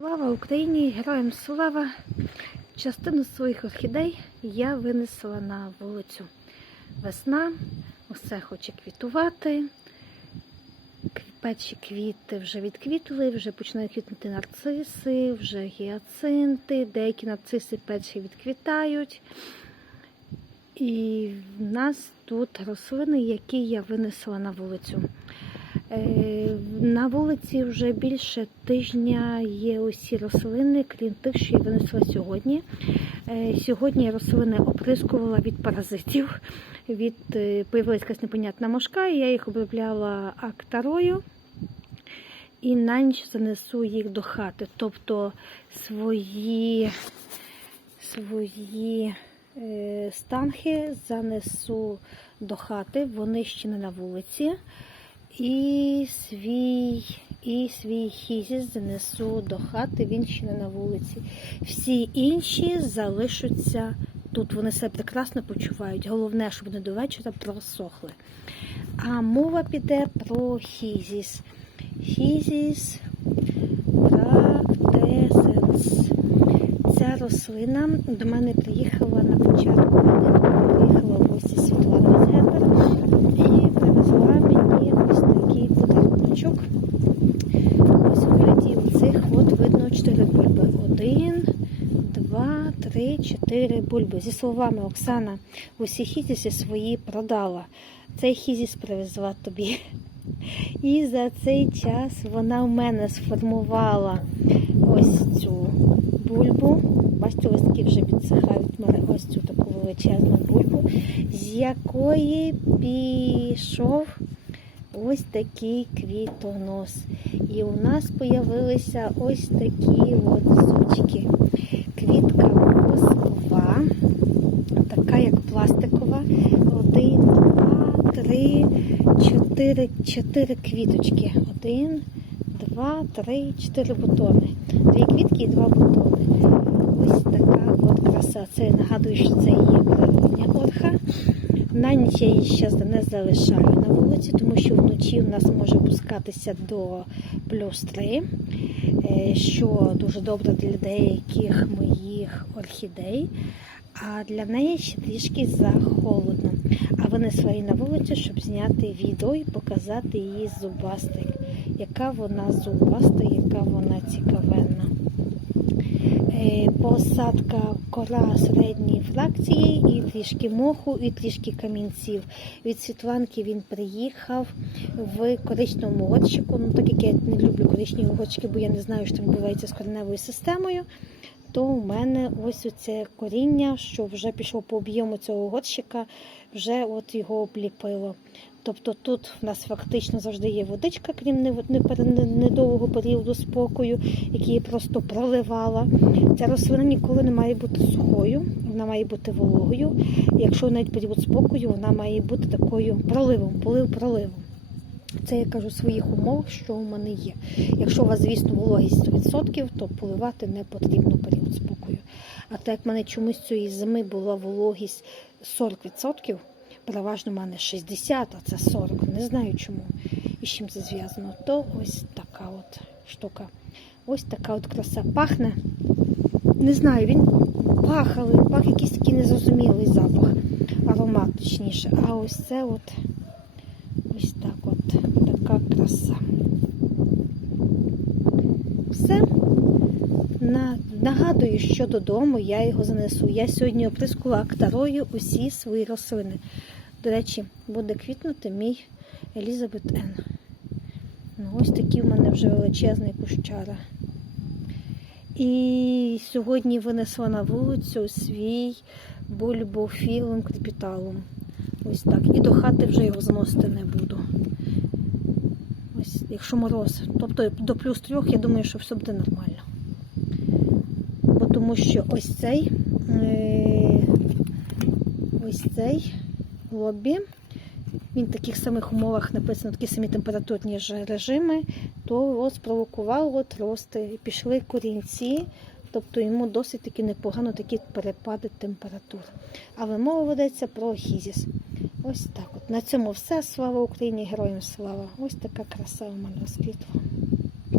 Слава Україні! Героям слава! Частину своїх орхідей я винесла на вулицю. Весна, усе хоче квітувати. Кв- Перші квіти вже відквітли, вже починають квітнути нарциси, вже гіацинти, деякі нарциси перші відквітають. І в нас тут рослини, які я винесла на вулицю. Е, На вулиці вже більше тижня є усі рослини, крім тих, що я винесла сьогодні. Е, Сьогодні рослини оприскувала від паразитів. Від е, появилась якась непонятна мошка, і я їх обробляла актарою і на ніч занесу їх до хати. Тобто свої, свої е, станхи занесу до хати, вони ще не на вулиці. І свій, і свій хізіс занесу до хати, він ще не на вулиці. Всі інші залишаться тут. Вони себе прекрасно почувають. Головне, щоб вони до вечора просохли. А мова піде про хізіс. Хізіс практесенс. Ця рослина до мене приїхала на початку 3-4 бульби. Зі словами Оксана, усі хізіси свої продала. Цей хізіс привезла тобі. І за цей час вона в мене сформувала ось цю бульбу. Бачите, листки вже підсихають в мене ось цю таку величезну бульбу, з якої пішов. Ось такий квітонос. І у нас з'явилися ось такі от сучки. 4 4 квіточки. Один, два, три, чотири бутони. Дві квітки і два бутони. Ось така от краса. Це нагадую, що це її природня орха. На ніч я її ще не залишаю на вулиці, тому що вночі в нас може пускатися до плюс 3, е, що дуже добре для деяких моїх орхідей. А для неї ще трішки захолодно. А винесла її на вулицю, щоб зняти відео і показати її зубастик. Яка вона зубаста, яка вона цікавенна. Е, Посадка кора середньої фракції, і трішки моху, і трішки камінців. Від Світланки він приїхав в коричневому горщику. Ну, так як я не люблю коричневі горщики, бо я не знаю, що там відбувається з кореневою системою. То у мене ось оце коріння, що вже пішло по об'єму цього горщика, вже от його обліпило. Тобто тут в нас фактично завжди є водичка, крім не- не- не- недовгого періоду спокою, який я просто проливала. Ця рослина ніколи не має бути сухою, вона має бути вологою. Якщо навіть період спокою, вона має бути такою проливом, полив проливом. Це я кажу своїх умовах, що у мене є. Якщо у вас, звісно, вологість 100%, то поливати не потрібно період спокою. А так як в мене чомусь цієї зими була вологість 40%, переважно в мене 60%, а це 40%, не знаю чому і з чим це зв'язано, то ось така от штука. Ось така от краса. Пахне. Не знаю, він пах, але пах якийсь такий незрозумілий запах. Аромат точніше. А ось це от ось так от така краса. Все. На, нагадую, що додому я його занесу. Я сьогодні оприскувала актарою усі свої рослини. До речі, буде квітнути мій Елізабет Н. Ну, ось такий в мене вже величезний кущара. І сьогодні винесла на вулицю свій бульбофілум крепіталум. Ось так. І до хати вже його заносити не буду. Якщо мороз. Тобто до плюс трьох, я думаю, що все буде нормально. Бо тому що ось цей, е, ось цей лобі, він в таких самих умовах написано, такі самі температурні режими, то спровокував от рости. І пішли корінці, тобто йому досить таки непогано такі перепади температур. Але мова ведеться про хізіс. Ось так от. На цьому все. Слава Україні, героям слава. Ось така краса у мене розквітла.